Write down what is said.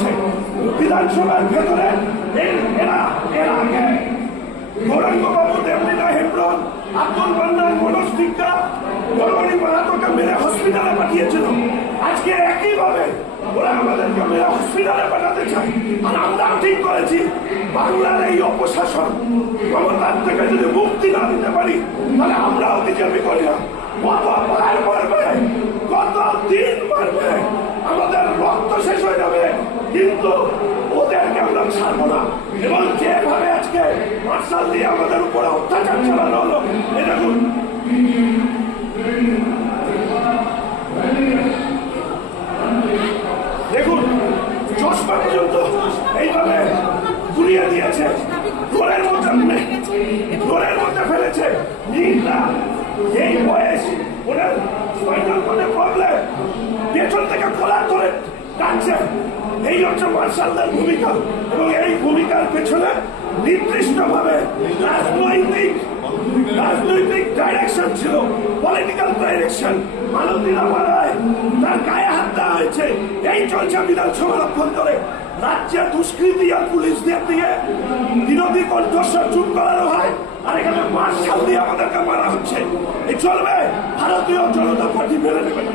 হচ্ছে বিধানসভার ভেতরে। এর আগে গৌরাঙ্গবাবু, দেবলীনা হেমব্রম, আব্দুল মান্নান, মনোজ টিক্কা, গৌরমণি মাহাতোকে মেরে হসপিটালে পাঠিয়েছিল। আজকে একইভাবে ওরা আমাদেরকে মেরে হসপিটালে পাঠাতে চায়। আর আমরাও ঠিক করেছি, বাংলার এই অপশাসন ক্ষমতার থেকে যদি মুক্তি না দিতে পারি, তাহলে আমরাও বিজেপি করি না। কত বার মারবে, কত দিন মারবে, আমাদের রক্ত শেষ হয়ে যাবে, কিন্তু ওদেরকে আমরা ছাড়বো না। এবং যেভাবে আজকে মার্শাল দিয়ে আমাদের উপরে অত্যাচার চালানো হলো, এই দেখুন, দেখুন চশমা পর্যন্ত এইভাবে ঘুরিয়ে দিয়েছে, ঘোরের মধ্যে ফেলেছে। এই বয়স ওনার স্পাইনাল কর্ডে প্রবলেম, পেছন থেকে খোলা করে টানছে। এই হচ্ছে মার্শালদের ভূমিকা, এবং এই ভূমিকার পেছনে নির্দিষ্টভাবে রাজনৈতিক ডাইরেকশন ছিল, পলিটিক্যাল ডাইরেকশন। মানবীরা মারায় তার গায়ে হাত দেওয়া হয়েছে। এই চলছে বিধানসভার অভ্যন্তরে। রাজ্যে দুষ্কৃতি আর পুলিশদের দিয়ে বিরোধী কণ্ঠস্বর চুপ করানো হয়, আর এখানে মার্শাল দিয়ে আমাদেরকে মারা হচ্ছে। এই চলবে, ভারতীয় জনতা পার্টি মেনে নেবে না।